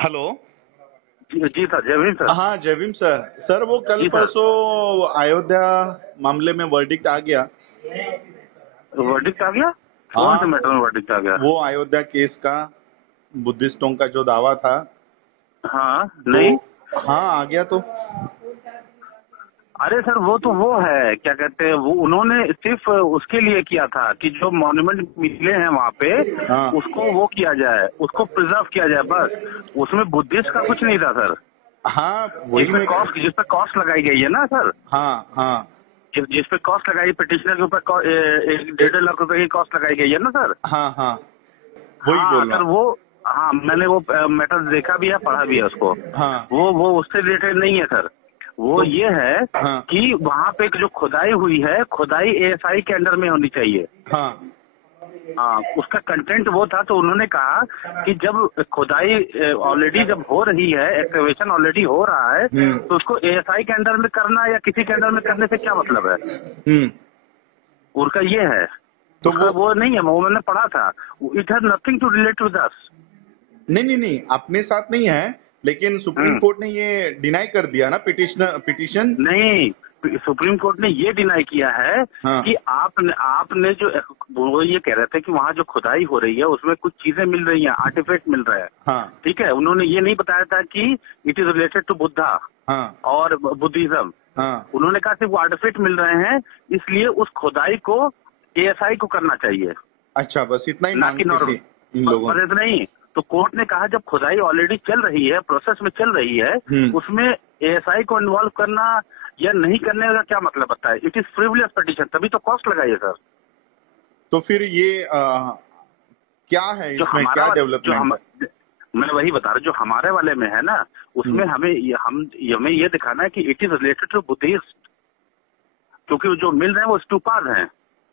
Hello. जी sir, जय Bhim sir. हाँ, जय भीम सर। सर वो कल जी सर। परसों अयोध्या मामले में वर्डिक्ट आ गया। वर्डिक्ट आ गया? कौन से हाँ, मैटर में वर्डिक्ट आ गया? वो अयोध्या केस का बुद्धिस्टों का जो दावा था। हाँ, तो नहीं। हाँ, आ गया तो। अरे सर, वो है, क्या कहते हैं, वो उन्होंने सिर्फ उसके लिए किया था कि जो मॉन्यूमेंट मिले हैं वहाँ पे, हाँ उसको वो किया जाए, उसको प्रिजर्व किया जाए, बस। उसमें बुद्धिस्ट का कुछ नहीं था सर। हाँ, वही मैं। जिस पे कॉस्ट लगाई गई है ना सर, हाँ हाँ। जिस पे कॉस्ट लगाई, पिटिशनर के ऊपर 1.5 लाख रुपए की कॉस्ट लगाई गई है ना सर। हाँ हाँ, वही हाँ बोल सर, रहा। वो, हाँ, मैंने वो मैटर देखा भी है, पढ़ा भी है उसको। हाँ वो उससे रिलेटेड नहीं है सर। वो तो। ये है हाँ कि वहाँ पे जो खुदाई हुई है, खुदाई एएसआई के अंडर में होनी चाहिए। हाँ। हाँ, उसका कंटेंट वो था, तो उन्होंने कहा कि जब खुदाई ऑलरेडी जब हो रही है, एक्सकवेशन ऑलरेडी हो रहा है, तो उसको एएसआई के अंडर में करना या किसी के अंडर में करने से क्या मतलब है। हम्म। उनका ये है, तो उसका वो नहीं है, वो मैंने पढ़ा था। It has nothing to relate with us. नहीं नहीं नहीं, अपने साथ नहीं है, लेकिन सुप्रीम हम्म। कोर्ट ने ये डिनाई कर दिया ना पिटीशन। नहीं, सुप्रीम कोर्ट ने ये डिनाई किया है हाँ कि आपने जो, वो ये कह रहे थे कि वहाँ जो खुदाई हो रही है उसमें कुछ चीजें मिल रही हैं, आर्टिफैक्ट मिल रहा है। हाँ ठीक है, उन्होंने ये नहीं बताया था कि it is related to Buddha हाँ और बुद्धिज्म। हाँ। उन्होंने कहा सिर्फ वो आर्टिफैक्ट मिल रहे हैं, इसलिए उस खुदाई को एएसआई को करना चाहिए, अच्छा, बस इतना ही ना कि मांगते थे नॉर्मल। इन लोगों पर इतना ही, तो कोर्ट ने कहा जब खुदाई ऑलरेडी चल रही है, प्रोसेस में चल रही है, ने। उसमें एएसआई को इन्वॉल्व करना या नहीं करने का क्या मतलब बनता है। इट इज फ्रिवलेस पिटीशन, तभी तो कॉस्ट लगाइए सर। तो फिर ये क्या है, जो इसमें क्या हमारा जो डेवलपमेंट हम है? मैं वही बता रहा हूँ, जो हमारे वाले में है ना, उसमें हमें ये दिखाना है कि it is related to Buddhist, क्योंकि जो मिल रहे हैं वो स्टूपाज हैं।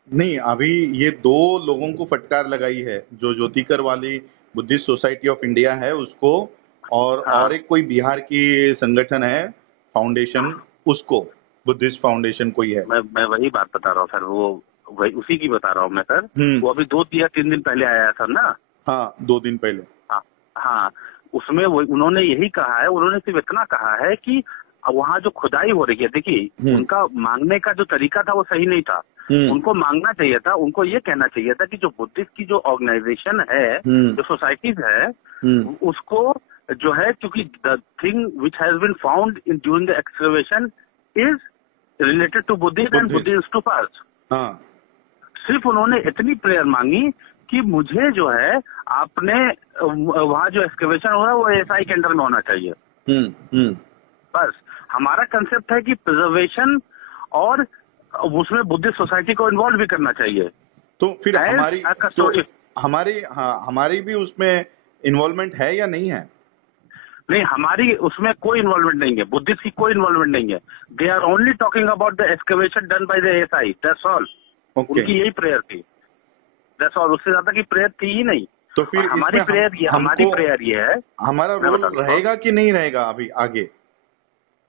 नहीं, अभी ये दो लोगों को फटकार लगाई है, जो ज्योतिकर वाली बुद्धिस्ट सोसाइटी ऑफ इंडिया है उसको, और हाँ, एक कोई बिहार की संगठन है, फाउंडेशन, उसको, बुद्धिस्ट फाउंडेशन कोई है। मैं वही बात बता रहा हूँ सर, वो वही उसी की बता रहा हूँ मैं सर। वो अभी 2 या 3 दिन पहले आया था ना। हाँ, 2 दिन पहले। हाँ, हाँ, उसमें वो उन्होंने यही कहा है, उन्होंने सिर्फ इतना कहा है कि वहाँ जो खुदाई हो रही है, देखिए, उनका मांगने का जो तरीका था वो सही नहीं था। उनको मांगना चाहिए था, उनको ये कहना चाहिए था कि जो बुद्धिस्ट की जो ऑर्गेनाइजेशन है, जो सोसाइटीज है, उसको जो है, क्योंकि the thing which has been found in during the excavation is related to Buddhist and Buddhist. Buddhist stupas. हाँ। सिर्फ उन्होंने इतनी प्रेयर मांगी कि मुझे जो है, आपने वहाँ जो एक्सकवेशन हो रहा है वो एएसआई के अंडर में होना चाहिए। हम्म। बस, हमारा कंसेप्ट है कि प्रिजर्वेशन, और उसमें बुद्धिस्ट सोसाइटी को इन्वॉल्व भी करना चाहिए तो फिर एज हमारी अ तो कस्टोडियन। हमारी भी उसमें इन्वॉल्वमेंट है या नहीं है? नहीं, हमारी उसमें कोई इन्वॉल्वमेंट नहीं है, बुद्धिस्ट की कोई इन्वॉल्वमेंट नहीं है। They are only talking about the excavation done by the ASI, that's all. Okay. उनकी यही प्रेयर थी, दैट्स ऑल, उससे ज्यादा की प्रेयर थी ही नहीं। तो और फिर हमारी इसमें प्रेयर ये है, हमारा मैं रोल बताता हूँ। रहेगा कि नहीं रहेगा अभी आगे?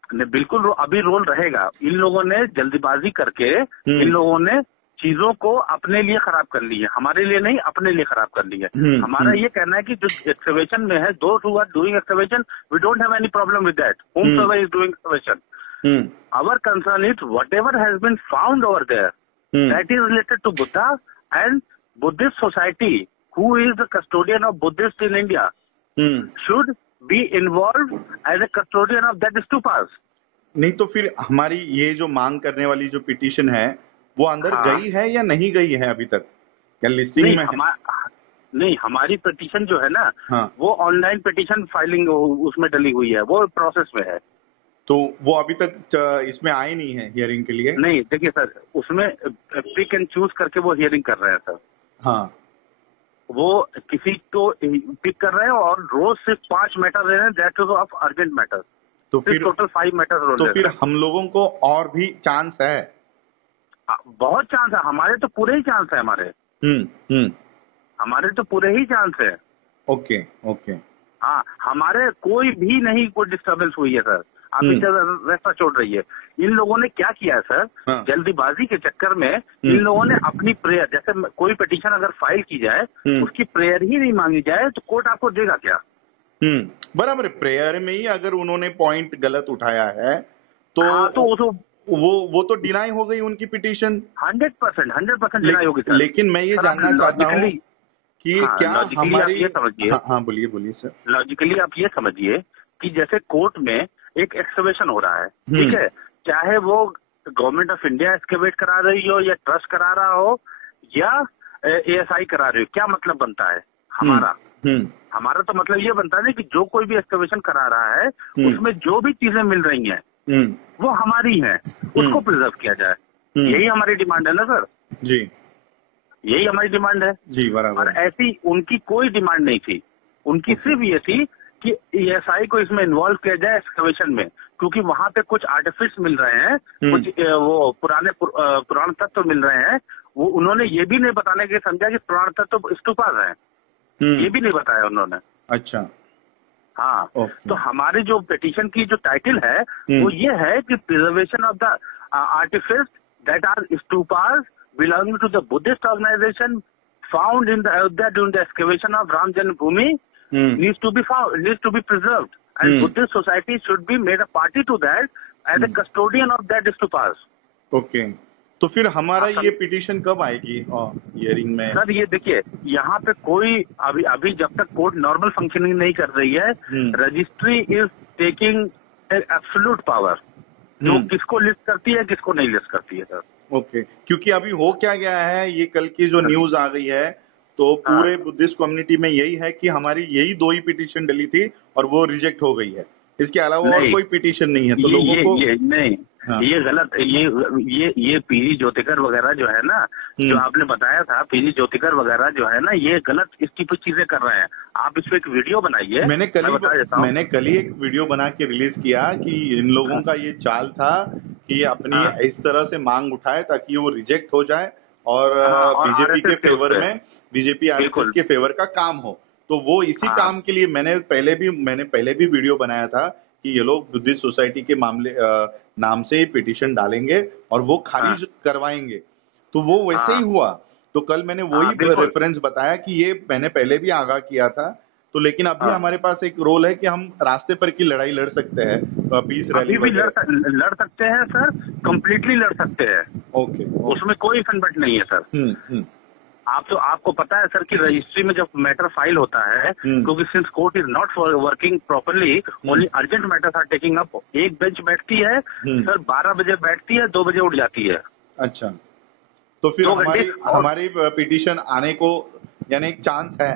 बिल्कुल अभी रोल रहेगा। इन लोगों ने जल्दीबाजी करके, इन लोगों ने चीजों को अपने लिए खराब कर ली है, हमारे लिए नहीं, अपने लिए खराब कर ली है। हमारा ये कहना है कि जो एक्सकवेशन में है, those who are doing excavation, we don't have any problem with that, whomsoever is doing excavation. Our concern is whatever has been found over there, that is related to Buddha and Buddhist society, who is the custodian of Buddhist in India, should be involved as a custodian of that stupas. नहीं तो फिर हमारी ये जो मांग करने वाली जो पिटीशन है, वो अंदर हाँ। गई है या नहीं गई है अभी तक, या लिस्टिंग नहीं, में है? नहीं, हमारी पिटीशन जो है ना, हाँ। वो ऑनलाइन पिटीशन फाइलिंग उसमें डली हुई है, वो प्रोसेस में है। तो वो अभी तक इसमें आए नहीं है हियरिंग के लिए? नहीं, देखिए सर, उसमें पिक एंड चूज करके वो हियरिंग कर रहे हैं सर। हाँ। वो किसी को पिक कर रहे हैं और रोज सिर्फ 5 मैटर ले रहे हैं, that is of urgent matter. तो फिर टोटल 5 मैटर रोल तो ले फिर रहे हैं। हम लोगों को और भी चांस है? बहुत चांस है, हमारे तो पूरे ही चांस है, हम्म। हमारे तो पूरे ही चांस है। Okay okay. हाँ, हमारे कोई भी नहीं, कोई डिस्टर्बेंस हुई है सर। आप इस रास्ता छोड़ रही है। इन लोगों ने क्या किया है सर, हाँ। जल्दीबाजी के चक्कर में इन लोगों ने अपनी प्रेयर, जैसे कोई पिटीशन अगर फाइल की जाए, उसकी प्रेयर ही नहीं मांगी जाए, तो कोर्ट आपको देगा क्या? बराबर है। प्रेयर में ही अगर उन्होंने पॉइंट गलत उठाया है तो हाँ, तो वो तो डिनाई हो गई उनकी पिटीशन। 100% डिनाई होगी सर। लेकिन मैं ये जानना चाहता हूँ कि क्या लॉजिकली आप ये समझिए, हाँ बोलिए बोलिए सर। लॉजिकली आप ये समझिए कि जैसे कोर्ट में एक एक्सकवेशन हो रहा है, ठीक है, चाहे वो गवर्नमेंट ऑफ इंडिया एक्सकवेट करा रही हो या ट्रस्ट करा रहा हो या एएसआई करा रही हो, क्या मतलब बनता है हमारा? हमारा तो मतलब ये बनता है ना कि जो कोई भी एक्सकवेशन करा रहा है उसमें जो भी चीजें मिल रही हैं वो हमारी हैं, उसको प्रिजर्व किया जाए। यही हमारी डिमांड है ना सर जी, यही हमारी डिमांड है जी बराबर। और ऐसी उनकी कोई डिमांड नहीं थी, उनकी सिर्फ ये थी कि एएसआई को इसमें इन्वॉल्व किया जाए एक्सकवेशन में, क्योंकि वहां पे कुछ आर्टिफिक्स मिल रहे हैं, कुछ वो पुराण तत्व मिल रहे हैं। वो उन्होंने ये भी नहीं बताने के समझा कि पुराण तत्व स्तूपास हैं, ये भी नहीं बताया उन्होंने। अच्छा, हाँ, तो हमारी जो पिटीशन की जो टाइटल है वो ये है कि preservation of the artifacts that are stupas belonging to the Buddhist organization found in the Ayodhya during the excavation of Ram Janmabhoomi needs to be preserved, and Buddhist society should be made a party to that as a custodian of that stupas. Okay, तो फिर हमारा ये petition कब आएगी hearing में? Sir ये देखिए, यहाँ पे कोई अभी जब तक कोर्ट नॉर्मल फंक्शनिंग नहीं कर रही है, registry is taking absolute power, जो किसको लिस्ट करती है किसको नहीं लिस्ट करती है सर। ओके, क्योंकि अभी हो क्या गया है, ये कल की जो न्यूज आ गई है तो पूरे बुद्धिस्ट कम्युनिटी में यही है कि हमारी यही 2 ही पिटीशन डली थी और वो रिजेक्ट हो गई है, इसके अलावा और कोई पिटीशन नहीं है। तो लोगों को नहीं, ये गलत, ये पीजी ज्योतिकर वगैरह जो है ना, जो आपने बताया था पीजी ज्योतिकर वगैरह जो है ना, ये गलत इसकी कुछ चीजें कर रहे हैं। आप इस पे एक वीडियो बनाइए। मैंने कल ही एक वीडियो बना के रिलीज किया कि इन लोगों का ये चाल था कि अपनी इस तरह से मांग उठाए ताकि वो रिजेक्ट हो जाए और बीजेपी के फेवर में, बीजेपी आरएसएस के फेवर का काम हो। तो वो इसी काम के लिए मैंने पहले भी वीडियो बनाया था कि ये लोग बुद्धिस्ट सोसाइटी के मामले नाम से पिटीशन डालेंगे और वो खारिज करवाएंगे। तो वो वैसे ही हुआ। तो कल मैंने वही रेफरेंस बताया कि ये मैंने पहले भी आगाह किया था। तो लेकिन अभी हमारे पास एक रोल है कि हम रास्ते पर की लड़ाई लड़ सकते हैं, पीस रैली भी लड़ सकते हैं सर, कंप्लीटली लड़ सकते हैं। ओके, उसमें कोई फंबट नहीं है सर। आपको पता है सर कि रजिस्ट्री में जब मैटर फाइल होता है, क्योंकि since court is not working properly, only urgent matters are taking up. एक बेंच बैठती है सर, 12 बजे बैठती है, 2 बजे उठ जाती है। अच्छा, तो फिर हमारी पिटीशन आने को यानी एक चांस है?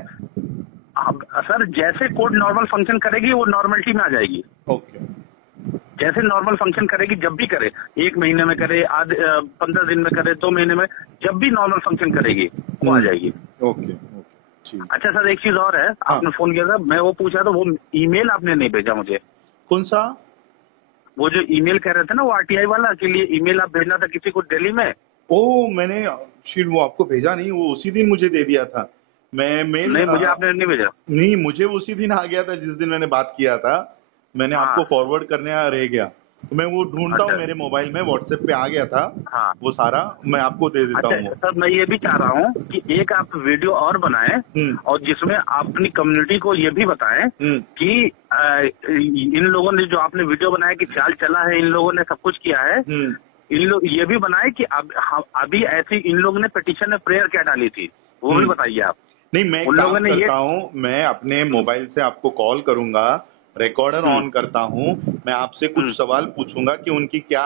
सर जैसे कोर्ट नॉर्मल फंक्शन करेगी वो नॉर्मलिटी में आ जाएगी। ओके, जैसे नॉर्मल फंक्शन करेगी, जब भी करे, 1 महीने में करे, 15 दिन में करे, 2 महीने में, जब भी नॉर्मल फंक्शन करेगी वो आ जाएगी। ओके, अच्छा सर, एक चीज और है, आपने फोन किया था, मैं वो पूछा था, वो ईमेल आपने नहीं भेजा मुझे। कौन सा? वो जो ईमेल कह रहे थे ना, वो आरटीआई वाला के लिए ईमेल आप भेजना था किसी को दिल्ली में। मैंने फिर वो आपको भेजा नहीं, वो उसी दिन मुझे दे दिया था। नहीं, मुझे आपने नहीं भेजा। नहीं, मुझे उसी दिन आ गया था जिस दिन मैंने बात किया था। मैंने आपको फॉरवर्ड करने रह गया, तो मैं वो ढूंढता हूँ मेरे मोबाइल में, व्हाट्सएप पे आ गया था। वो सारा मैं आपको दे देता हूँ। सर मैं ये भी चाह रहा हूँ कि एक आप वीडियो और बनाएं और जिसमें अपनी कम्युनिटी को ये भी बताएं कि इन लोगों ने जो आपने वीडियो बनाया कि चाल चला है, इन लोगों ने सब कुछ किया है, इन लोग ये भी बनाए कि अभी ऐसी इन लोगों ने पिटीशन में प्रेयर क्या डाली थी, वो भी बताइए आप। नहीं, मैं काम करता हूँ, मैं अपने मोबाइल से आपको कॉल करूंगा, रिकॉर्डर ऑन करता हूँ, मैं आपसे कुछ सवाल पूछूंगा कि उनकी क्या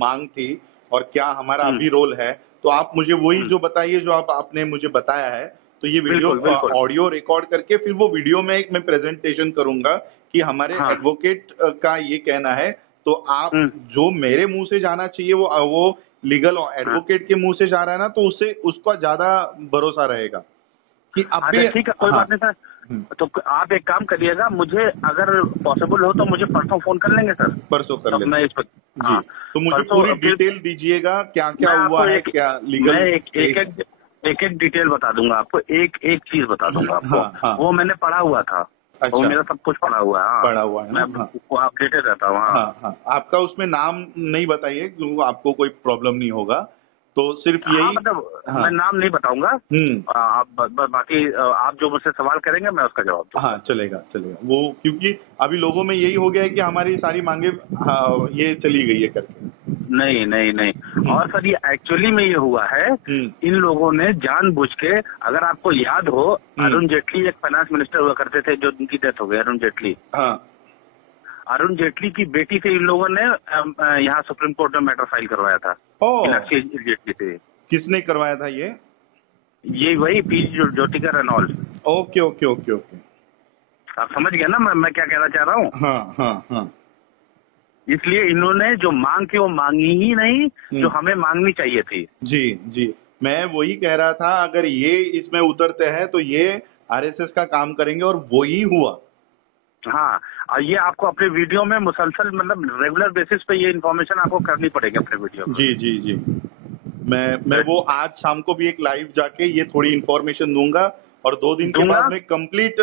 मांग थी और क्या हमारा अभी रोल है। तो आप मुझे वही जो बताइए जो आपने मुझे बताया है। तो ये वीडियो ऑडियो रिकॉर्ड करके फिर वो वीडियो में एक मैं प्रेजेंटेशन करूंगा कि हमारे एडवोकेट का ये कहना है। तो आप जो मेरे मुंह से जाना चाहिए वो लीगल एडवोकेट के मुंह से जा रहा है ना, तो उससे उसका ज्यादा भरोसा रहेगा कि अब भी ठीक है, कोई बात नहीं सर। तो आप एक काम करिएगा, मुझे अगर पॉसिबल हो तो मुझे परसों फोन कर लेंगे सर। परसों कर लेंगे। मैं इस पर जी, तो मुझे पूरी डिटेल दीजिएगा क्या क्या हुआ है, क्या लीगल। मैं एक डिटेल बता दूंगा आपको, एक चीज बता दूंगा आपको। वो मैंने पढ़ा हुआ था। अच्छा। वो मेरा सब कुछ पढ़ा हुआ है। पढ़ा हुआ है, मैं अपडेटेड रहता हूँ। आपका उसमें नाम नहीं बताइए, आपको कोई प्रॉब्लम नहीं होगा। तो सिर्फ यही मतलब मैं नाम नहीं बताऊंगा। आप बाकी आप जो मुझसे सवाल करेंगे मैं उसका जवाब दूंगा। हाँ, चलेगा चलेगा वो, क्योंकि अभी लोगों में यही हो गया है कि हमारी सारी मांगे ये चली गई है करके। नहीं नहीं नहीं, और सर ये एक्चुअली में ये हुआ है, इन लोगों ने जानबूझ के, अगर आपको याद हो, अरुण जेटली एक फाइनेंस मिनिस्टर हुआ करते थे जो उनकी डेथ हो गई, अरुण जेटली। हाँ, अरुण जेटली की बेटी से इन लोगों ने यहाँ सुप्रीम कोर्ट में मैटर फाइल करवाया था। जेटली से किसने करवाया था ये वही P Jyotikar and all. Okay okay okay okay, आप समझ गए ना मैं क्या कहना चाह रहा हूँ। हाँ हाँ हाँ, इसलिए इन्होंने जो मांग की वो मांगी ही नहीं जो हमें मांगनी चाहिए थी। जी जी, मैं वही कह रहा था, अगर ये इसमें उतरते हैं तो ये आरएसएस का काम करेंगे, और वो ही हुआ। हाँ, और ये आपको अपने वीडियो में मुसलसल, मतलब रेगुलर बेसिस पे ये इन्फॉर्मेशन आपको करनी पड़ेगी अपने वीडियो में। जी जी जी, मैं वो आज शाम को भी एक लाइव जाके ये थोड़ी इन्फॉर्मेशन दूंगा, और 2 दिन के बाद में कंप्लीट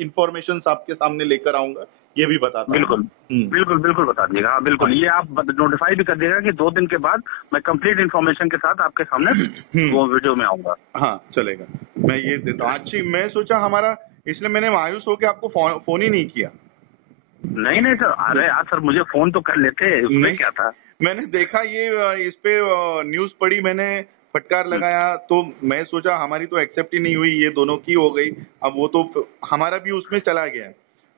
इन्फॉर्मेशन आपके सामने लेकर आऊंगा, ये भी बता। बिल्कुल बिल्कुल बिल्कुल बता दीजिएगा। हाँ बिल्कुल, ये आप नोटिफाई भी कर देगा कि 2 दिन के बाद मैं कंप्लीट इन्फॉर्मेशन के साथ आपके सामने वो वीडियो में आऊंगा। हाँ चलेगा, मैं ये देता हूँ। अच्छी, मैं सोचा हमारा, इसलिए मैंने मायूस होकर आपको फोन ही नहीं किया। नहीं नहीं सर, अरे यार सर मुझे फोन तो कर लेते, उसमें क्या था। मैंने देखा ये इस पे न्यूज पढ़ी, मैंने फटकार लगाया, तो मैं सोचा हमारी तो एक्सेप्ट ही नहीं हुई, ये दोनों की हो गई, अब वो तो हमारा भी उसमें चला गया।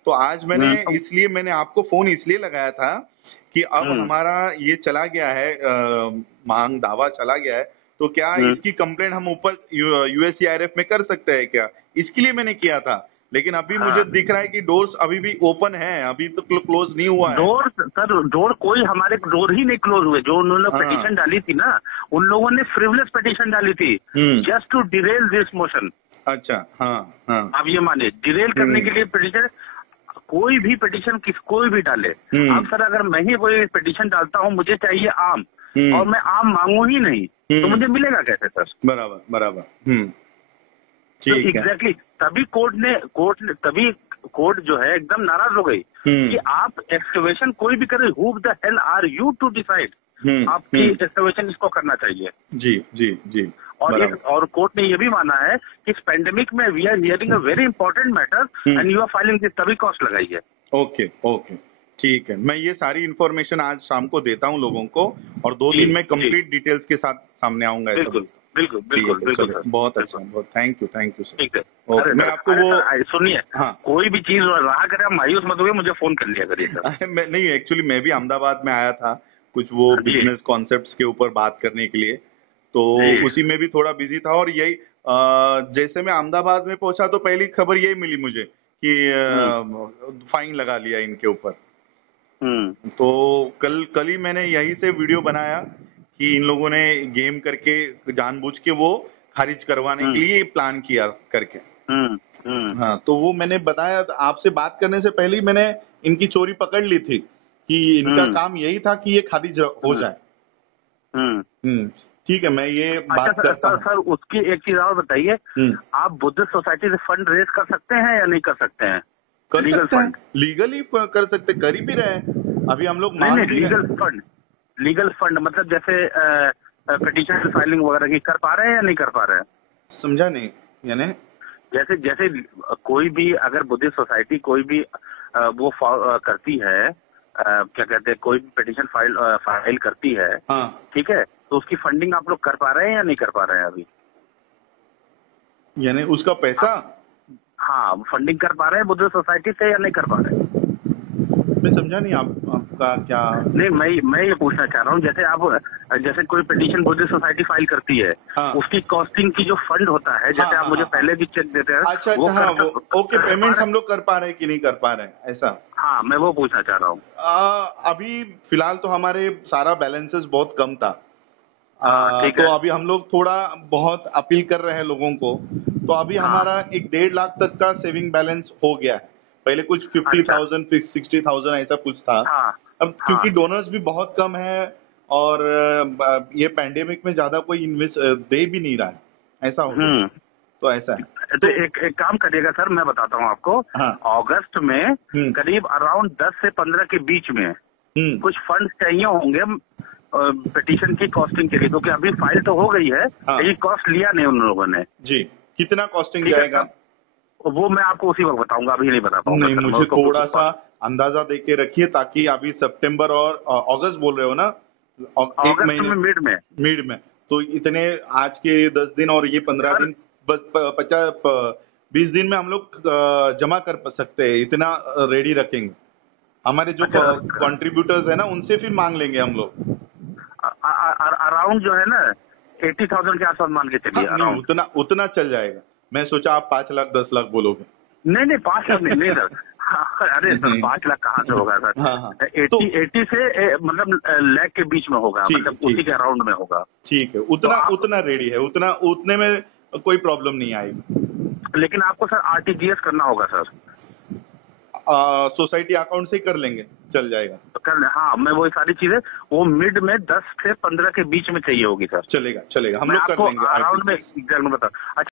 तो आज मैंने आपको फोन इसलिए लगाया था कि अब हमारा ये चला गया है, मांग दावा चला गया है, तो क्या इसकी कंप्लेंट हम ऊपर यूएससीआईआरएफ में कर सकते हैं क्या, इसके लिए मैंने किया था। लेकिन अभी मुझे दिख रहा है कि डोर्स अभी भी ओपन है, अभी तो क्लोज नहीं हुआ है। डोर कोई हमारे डोर ही नहीं क्लोज हुए। जो उन्होंने पिटीशन डाली थी ना, उन लोगों ने फ्रिवलेस पिटीशन डाली थी, just to derail this motion. अच्छा, हाँ हाँ, आप ये माने डिरेल करने के लिए पिटीशन, कोई भी पिटीशन कोई भी डाले। अब सर अगर मैं ही कोई पिटीशन डालता हूँ, मुझे चाहिए आम, और मैं आम मांगू ही नहीं, तो मुझे मिलेगा कैसे सर। बराबर बराबर, एग्जैक्टली, तभी कोर्ट जो है एकदम नाराज हो गई कि आप एक्सकवेशन कोई भी करे, who the hell are you to decide आपकी एक्सकवेशन इसको करना चाहिए। जी जी जी, और कोर्ट ने ये भी माना है कि इस पेंडेमिक में we are hearing a very important matter and you are filing this, तभी कॉस्ट लगाई है। ओके ओके, ठीक है, मैं ये सारी इन्फॉर्मेशन आज शाम को देता हूँ लोगों को, और 2 दिन में कंप्लीट डिटेल्स के साथ सामने आऊंगा। बिल्कुल बिल्कुल बिल्कुल बिल्कुल सर, बहुत अच्छा, बहुत थैंक यू सर। ठीक है, मैं आपको वो सुनिए, हाँ, कोई भी चीज रहा करे आप मायूस मत होइए, मुझे फोन कर लिया करिए सर। नहीं, एक्चुअली मैं भी अहमदाबाद में आया था कुछ वो बिजनेस कॉन्सेप्ट्स के ऊपर बात करने के लिए, तो उसी में भी थोड़ा बिजी था, और यही जैसे मैं अहमदाबाद में पहुंचा तो पहली खबर यही मिली मुझे कि फाइन लगा लिया इनके ऊपर। तो कल ही मैंने यही से वीडियो बनाया कि इन लोगों ने गेम करके जानबूझ के वो खारिज करवाने के लिए प्लान किया करके। हाँ, तो वो मैंने बताया, आपसे बात करने से पहले ही मैंने इनकी चोरी पकड़ ली थी कि इनका काम यही था कि ये खारिज हो जाए। ठीक है, मैं ये बात करता हूँ। सर उसकी एक चीज और बताइए, आप बुद्धिस्ट सोसाइटी से फंड रेज कर सकते हैं या नहीं कर सकते हैं? लीगली कर सकते, कर ही भी रहे हैं अभी हम लोग। लीगल फंड मतलब जैसे पिटीशन फाइलिंग वगैरह की कर पा रहे हैं या नहीं कर पा रहे हैं? समझा नहीं, यानी जैसे कोई भी अगर बुद्धिस्ट सोसाइटी कोई भी वो करती है, क्या कहते हैं, कोई भी पिटीशन फाइल करती है, ठीक है, तो उसकी फंडिंग आप लोग कर पा रहे हैं या नहीं कर पा रहे हैं अभी? यानी उसका पैसा? हाँ, फंडिंग कर पा रहे हैं बुद्धिस्ट सोसाइटी से या नहीं कर पा रहे हैं? मैं समझा नहीं आपका क्या। नहीं, मैं ये पूछना चाह रहा हूँ, जैसे कोई पिटीशन बुद्धिस्ट सोसाइटी फाइल करती है, उसकी कॉस्टिंग की जो फंड होता है, जैसे आप मुझे पहले भी चेक देते हैं। अच्छा, ओके, पेमेंट हम लोग कर पा रहे हैं कि नहीं कर पा रहे हैं, ऐसा? हाँ, मैं वो पूछना चाह रहा हूँ। अभी फिलहाल तो हमारे सारा बैलेंसेस बहुत कम था, तो अभी हम लोग थोड़ा बहुत अपील कर रहे हैं लोगों को, तो अभी हमारा 1.5 लाख तक का सेविंग बैलेंस हो गया है। पहले कुछ 50,000 60,000 ऐसा कुछ था। अब क्योंकि डोनर्स भी बहुत कम है, और ये पैंडेमिक में ज्यादा कोई इन्वेस्ट दे भी नहीं रहा है, ऐसा हो गया। तो ऐसा है, तो एक काम करिएगा सर, मैं बताता हूँ आपको। अगस्त में करीब अराउंड 10 से 15 के बीच में कुछ फंड चाहिए होंगे, पिटीशन की कॉस्टिंग के लिए, क्योंकि अभी फाइल तो हो गई है, लेकिन कॉस्ट लिया नहीं उन लोगों ने। जी, कितना कॉस्टिंग जाएगा वो मैं आपको उसी वक्त बताऊंगा, अभी नहीं बता पाऊंगा। नहीं, मुझे थोड़ा सा अंदाजा दे के रखिए, ताकि अभी सितंबर और अगस्त बोल रहे हो ना, एक महीने मिड में, तो इतने आज के 10 दिन और ये 15 दिन, बस 20 दिन में हम लोग जमा कर सकते हैं, इतना रेडी रखेंगे। हमारे जो कंट्रीब्यूटर्स है ना, उनसे फिर मांग लेंगे हम लोग। अराउंड जो है ना 80,000 के आसपास मान के चलिए। हाँ, उतना चल जाएगा। मैं सोचा आप 5 लाख 10 लाख बोलोगे। नहीं 5 लाख नहीं सर। अरे सर 5 लाख कहाँ से होगा सर? हाँ। 80 से मतलब लाख के बीच में होगा, मतलब उसी के अराउंड में होगा। ठीक है, उतना रेडी है, उतने में कोई प्रॉब्लम नहीं आएगी। लेकिन आपको सर RTGS करना होगा सर। सोसाइटी अकाउंट से ही कर लेंगे, चल जाएगा। हाँ, मैं वो सारी चीजें वो मिड में 10 से 15 के बीच में चाहिए होगी सर। चलेगा, हम लोग कर लेंगे अराउंड में बता।